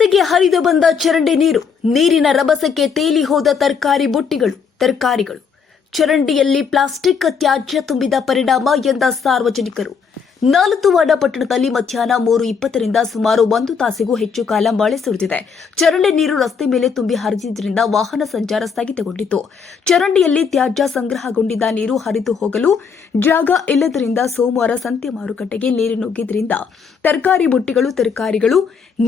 ರಸ್ತೆಗೆ ಹರಿದು ಬಂದ ಚರಂಡಿ ನೀರು, ನೀರಿನ ರಭಸಕ್ಕೆ ತೇಲಿ ಹೋದ ತರಕಾರಿಗಳು. ಚರಂಡಿಯಲ್ಲಿ ಪ್ಲಾಸ್ಟಿಕ್ ತ್ಯಾಜ್ಯ ತುಂಬಿದ ಪರಿಣಾಮ ಎಂದ ಸಾರ್ವಜನಿಕರು. ನಾಲತುವಾಡ ಪಟ್ಟಣದಲ್ಲಿ ಮಧ್ಯಾಹ್ನ 3:20ರಿಂದ ಸುಮಾರು 1 ತಾಸಿಗೂ ಹೆಚ್ಚು ಕಾಲ ಮಳೆ ಸುರಿದಿದೆ. ಚರಂಡಿ ನೀರು ರಸ್ತೆ ಮೇಲೆ ತುಂಬಿ ಹರಿದಿದ್ದರಿಂದ ವಾಹನ ಸಂಚಾರ ಸ್ಥಗಿತಗೊಂಡಿತ್ತು. ಚರಂಡಿಯಲ್ಲಿ ತ್ಯಾಜ್ಯ ಸಂಗ್ರಹಗೊಂಡಿದ್ದ ನೀರು ಹರಿದು ಹೋಗಲು ಜಾಗ ಇಲ್ಲದರಿಂದ ಸೋಮವಾರ ಸಂತೆ ಮಾರುಕಟ್ಟೆಗೆ ನೀರು ನುಗ್ಗಿದ್ರಿಂದ ತರಕಾರಿಗಳು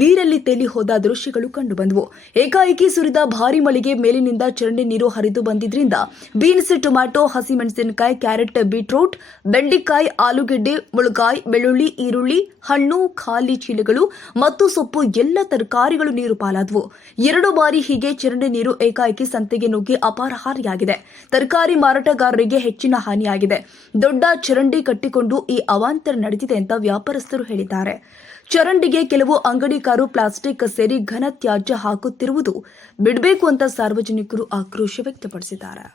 ನೀರಲ್ಲಿ ತೇಲಿ ಹೋದ ದೃಶ್ಯಗಳು ಕಂಡುಬಂದವು. ಏಕಾಏಕಿ ಸುರಿದ ಭಾರೀ ಮಳೆಗೆ ಮೇಲಿನಿಂದ ಚರಂಡಿ ನೀರು ಹರಿದು ಬಂದಿದ್ದರಿಂದ ಬೀನ್ಸ್, ಟೊಮ್ಯಾಟೊ, ಹಸಿಮೆಣಸಿನಕಾಯಿ, ಕ್ಯಾರೆಟ್, ಬೀಟ್ರೂಟ್, ಬೆಂಡೆಕಾಯಿ, ಆಲೂಗೆಡ್ಡೆ, ಮುಳಗಾಯಿ, ಬೆಳ್ಳುಳ್ಳಿ, ಈರುಳ್ಳಿ, ಹಣ್ಣು, ಖಾಲಿ ಚೀಲಗಳು ಮತ್ತು ಸೊಪ್ಪು ಎಲ್ಲ ತರಕಾರಿಗಳು ನೀರು ಪಾಲಾದವು. 2 ಬಾರಿ ಹೀಗೆ ಚರಂಡಿ ನೀರು ಏಕಾಏಕಿ ಸಂತೆಗೆ ನುಗ್ಗಿ ಅಪಾರ ಹಾನಿಯಾಗಿದೆ. ತರಕಾರಿ ಮಾರಾಟಗಾರರಿಗೆ ಹೆಚ್ಚಿನ ಹಾನಿಯಾಗಿದೆ. ದೊಡ್ಡ ಚರಂಡಿ ಕಟ್ಟಿಕೊಂಡು ಈ ಅವಾಂತರ ನಡೆದಿದೆ ಅಂತ ವ್ಯಾಪಾರಸ್ಥರು ಹೇಳಿದ್ದಾರೆ. ಚರಂಡಿಗೆ ಕೆಲವು ಅಂಗಡಿಕಾರು ಪ್ಲಾಸ್ಟಿಕ್ ಸೇರಿ ಘನ ತ್ಯಾಜ್ಯ ಹಾಕುತ್ತಿರುವುದು ಬಿಡಬೇಕು ಅಂತ ಸಾರ್ವಜನಿಕರು ಆಕ್ರೋಶ ವ್ಯಕ್ತಪಡಿಸಿದ್ದಾರೆ.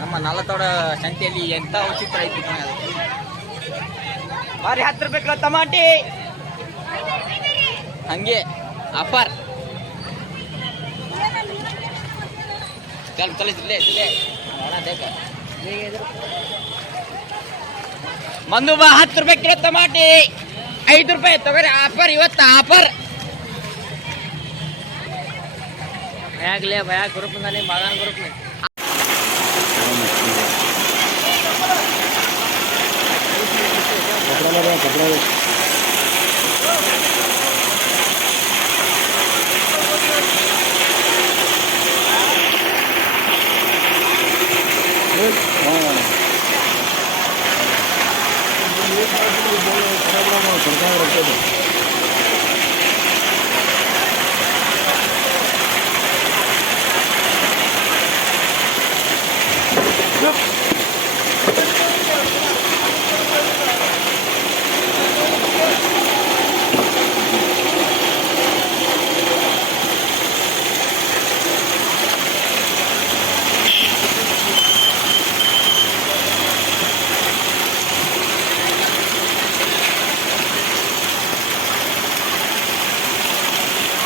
ನಮ್ಮ ನಾಲತೋಡ ಸಂತೆಯಲ್ಲಿ ಎಂತ ಚಿತ್ರ ಐತಿ ಬಾರಿ 10 ರೂಪಾಯಿ ಟಮಾಟಿ ಹಂಗೆ ಆಫರ್ ಮಂದು ಬಾ 10 ರೂಪಾಯಿ ಕಿಲೋ ಟಮಾಟಿ 5 ರೂಪಾಯಿ ತಗೋರಿ ಆಫರ್ ಇವತ್ತು ಆಫರ್ भैया भैया ग्रुप में नहीं बागान ग्रुप में सरकार